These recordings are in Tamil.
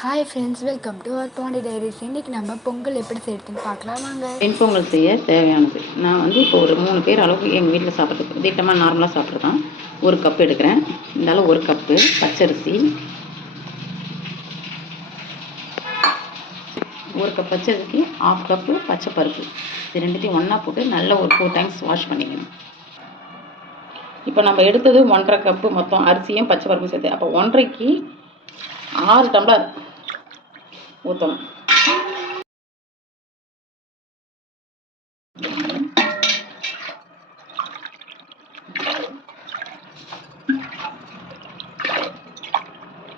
Hi friends, welcome to our Pandi diaries. இன்றைக்கி நம்ம பொங்கல் எப்படி செய்யறதுன்னு பார்க்கலாம் வாங்க. வெண்பொங்கல் செய்ய தேவையானது நான் இப்போ ஒரு 3 பேர் அளவுக்கு எங்கள் வீட்டில் சாப்பிட்றதுக்கு திட்டமாக நார்மலாக சாப்பிட்ருக்கேன். 1 கப் எடுக்கிறேன். இருந்தாலும் 1 கப்பு பச்சரிசி, 1 கப் பச்சரிசிக்கு 1/2 கப்பு பச்சை பருப்பு. இது ரெண்டுத்தையும் ஒன்றா போட்டு நல்லா ஒரு 4 டைம்ஸ் வாஷ் பண்ணிக்கணும். இப்போ நம்ம எடுத்தது 1.5 கப்பு மொத்தம் அரிசியும் பச்சை பருப்பும் சேர்த்து. அப்போ 1.5க்கு 6 டம்ளர் ஊற்றணும்.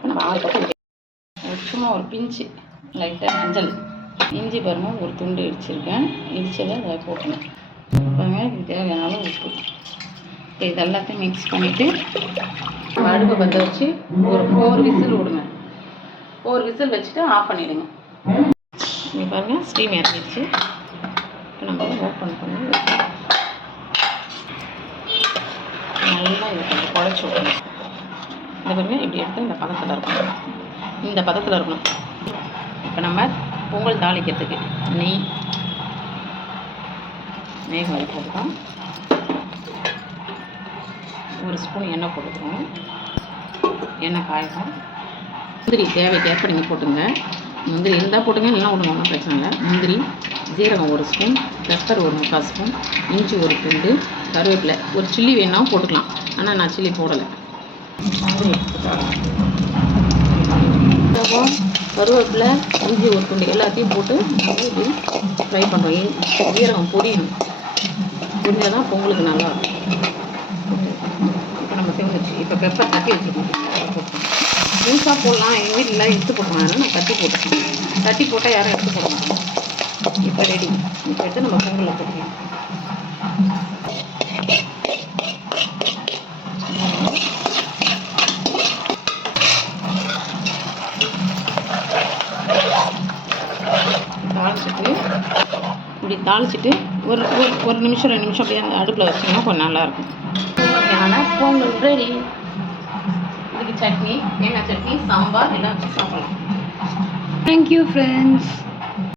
நம்ம 6 கப்பு சும்மா ஒரு பிஞ்சு லைட்டாக மஞ்சள், இஞ்சி பாருங்க ஒரு துண்டு இடிச்சிருக்கேன். இடிச்சதை அதை போட்டணும். பாருங்க இதுக்கு தேவையான அளவு உப்பு. இது எல்லாத்தையும் மிக்ஸ் பண்ணிவிட்டு அடுப்பை பற்ற வச்சு ஒரு 4 விசில் விடுங்க. 4 விசில் வச்சுட்டு ஆஃப் பண்ணிவிடுங்க. இங்கே பாருங்கள் ஸ்டீம் இறங்கிடுச்சு. இப்போ நம்ம ஓப்பன் பண்ணி நல்லா இது கொஞ்சம் குழச்சி விடணும். இந்த பாருங்கள் இப்படி எடுத்து இந்த பதத்தில் இருக்கணும். இந்த பதத்தில் இருக்கணும். இப்போ நம்ம பொங்கல் தாளிக்கிறதுக்கு நெய் வரை போட்டுக்கோம். 1 ஸ்பூன் எண்ணெய் போட்டுக்கோங்க. எண்ணெய் காயணும். முந்திரி தேவைக்கேற்ப நீங்கள் போட்டுங்க. முந்திரி இருந்தால் போட்டுங்க, இல்லைனா விடுங்க, ஒன்றும் பிரச்சனை இல்லை. முந்திரி, ஜீரகம் 1 ஸ்பூன், பெப்பர் 1/4 ஸ்பூன், இஞ்சி 1 துண்டு, கருவேப்பிலை, ஒரு சில்லி வேணாலும் போட்டுக்கலாம். ஆனால் நான் சில்லி போடலை. கருவேப்பிலை, இஞ்சி 1 துண்டு எல்லாத்தையும் போட்டு இப்படி ஃப்ரை பண்ணுறோம். ஜீரகம் பொரியணும். பொரிஞ்சால் தான் பொங்கலுக்கு நல்லாயிருக்கும். இப்போ நம்ம செஞ்சிச்சு. இப்போ பெப்பர் தட்டி வச்சுருக்கோம். முழுசாக போடலாம். எங்கள் வீட்டில் எடுத்து போட்டுருவாங்க. நான் தட்டி போட்டுருக்கேன். தட்டி போட்டால் யாரும் எடுத்து போட மாட்டாங்க. இப்போ ரெடி. இப்போ எடுத்து நம்ம பொங்கலில் போட்டுக்கலாம். தாளிச்சிட்டு இப்படி தாளிச்சிட்டு ஒரு நிமிஷம் 2 நிமிஷம் அப்படியே அந்த அடுப்பில் வச்சிங்கன்னா கொஞ்சம் நல்லாயிருக்கும். ஆனால் பொங்கல் ரெடி. இதுக்கு சட்னி, தேங்காய் சட்னி, சாம்பார் எல்லாம் வச்சு சாப்பிடலாம். Thank you friends.